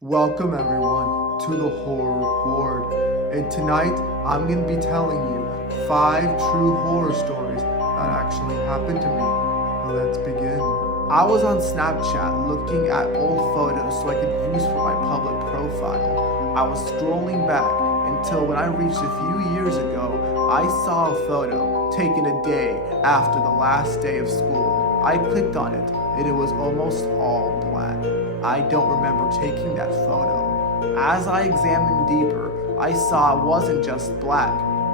Welcome everyone to the Horror Ward, and tonight I'm going to be telling you 5 true horror stories that actually happened to me. Let's begin. I was on Snapchat looking at old photos so I could use for my public profile. I was scrolling back until when I reached a few years ago, I saw a photo taken a day after the last day of school. I clicked on it and it was almost all black. I don't remember taking that photo. As I examined deeper, I saw it wasn't just black.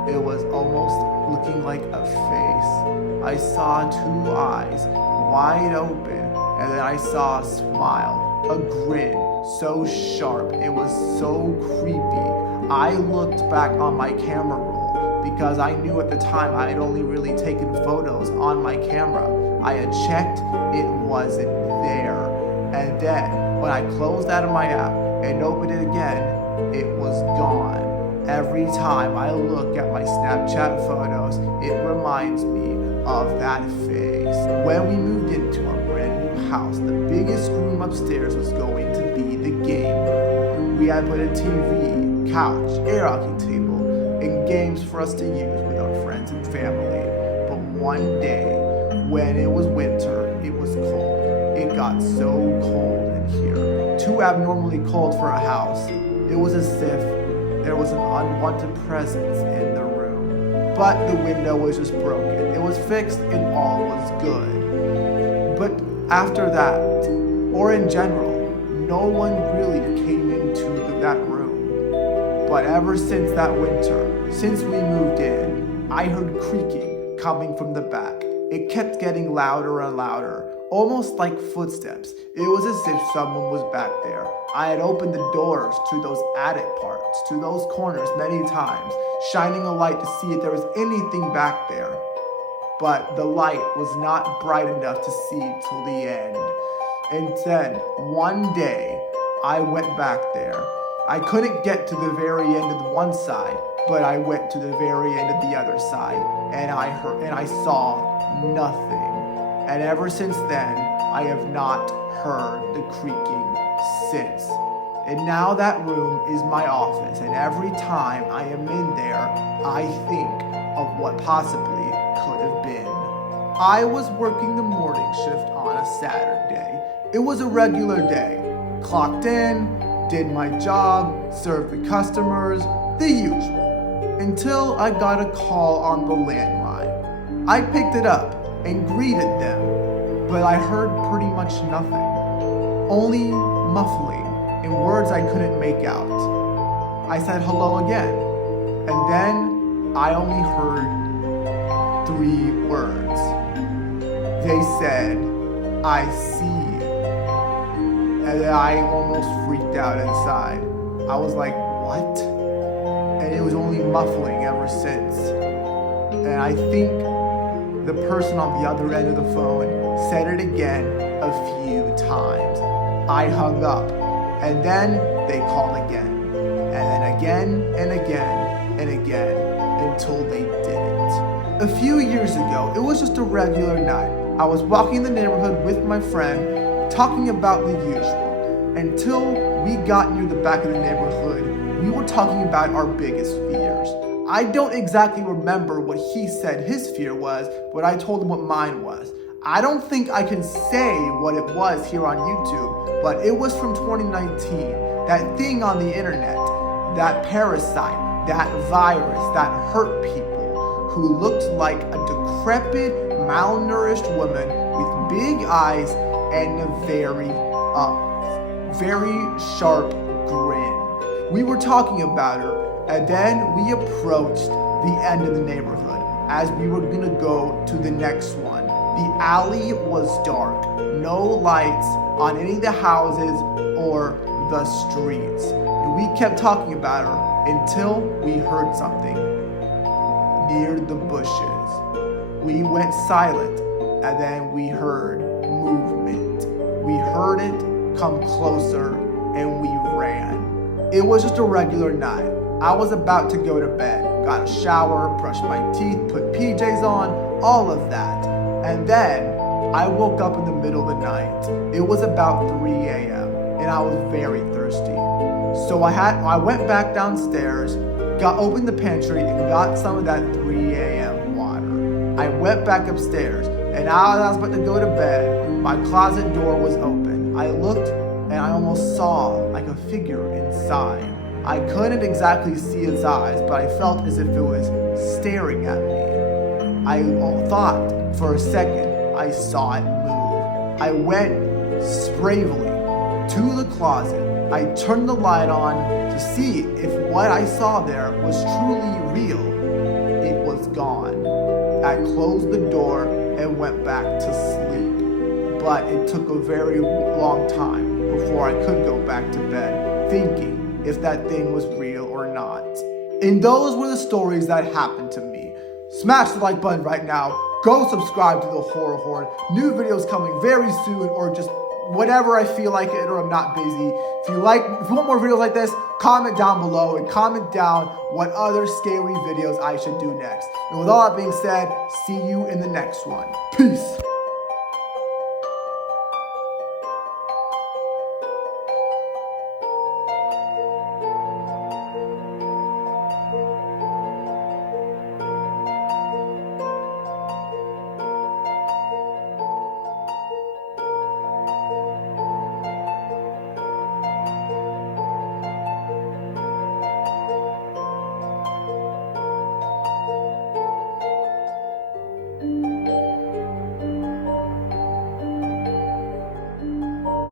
It was almost looking like a face. I saw 2 eyes, wide open, and then I saw a smile, a grin, so sharp, it was so creepy. I looked back on my camera roll because I knew at the time I had only really taken photos on my camera. I had checked, it wasn't there. And then, when I closed out of my app and opened it again, it was gone. Every time I look at my Snapchat photos, it reminds me of that face. When we moved into our brand new house, the biggest room upstairs was going to be the game room. We had put a TV, couch, air hockey table, and games for us to use with our friends and family. But one day, when it was winter, it was cold. It got so cold in here. Too abnormally cold for a house. It was as if there was an unwanted presence in the room. But the window was just broken. It was fixed and all was good. But after that, or in general, no one really came into that room. But ever since that winter, since we moved in, I heard creaking coming from the back. It kept getting louder and louder, almost like footsteps. It was as if someone was back there. I had opened the doors to those attic parts, to those corners many times, shining a light to see if there was anything back there. But the light was not bright enough to see till the end. And then, one day, I went back there. I couldn't get to the very end of the one side, but I went to the very end of the other side, and I saw nothing. And ever since then, I have not heard the creaking since. And now that room is my office, and every time I am in there, I think of what possibly could have been. I was working the morning shift on a Saturday. It was a regular day. Clocked in, did my job, served the customers, the usual. Until I got a call on the landline. I picked it up and greeted them, but I heard pretty much nothing. Only muffling in words I couldn't make out. I said hello again, and then I only heard 3 words. They said, "I see you." And then I almost freaked out inside. I was like, what? And it was only muffling ever since. And I think the person on the other end of the phone said it again a few times. I hung up, and then they called again, and then again and again and again until they didn't. A few years ago, it was just a regular night. I was walking the neighborhood with my friend, talking about the usual. Until we got near the back of the neighborhood, we were talking about our biggest fears. I don't exactly remember what he said his fear was, but I told him what mine was. I don't think I can say what it was here on YouTube, but it was from 2019. That thing on the internet, that parasite, that virus that hurt people, who looked like a decrepit, malnourished woman with big eyes and a very sharp grin. We were talking about her, and then we approached the end of the neighborhood as we were gonna go to the next one. The alley was dark, no lights on any of the houses or the streets. And we kept talking about her until we heard something near the bushes. We went silent, and then we heard movement. We heard it come closer, and we ran. It was just a regular night. I was about to go to bed, got a shower, brushed my teeth, put PJs on, all of that. And then I woke up in the middle of the night. It was about 3 a.m. and I was very thirsty. So I went back downstairs, opened the pantry, and got some of that 3 a.m. water. I went back upstairs, and as I was about to go to bed, my closet door was open. I looked, and I almost saw like a figure inside. I couldn't exactly see its eyes, but I felt as if it was staring at me. I thought for a second I saw it move. I went bravely to the closet. I turned the light on to see if what I saw there was truly real. It was gone. I closed the door and went back to sleep. But it took a very long time before I could go back to bed, thinking if that thing was real or not. And those were the stories that happened to me. Smash the like button right now. Go subscribe to the Horror Horde. New videos coming very soon, or just whatever I feel like it, or I'm not busy. If you want more videos like this, comment down below and comment down what other scary videos I should do next. And with all that being said, see you in the next one. Peace.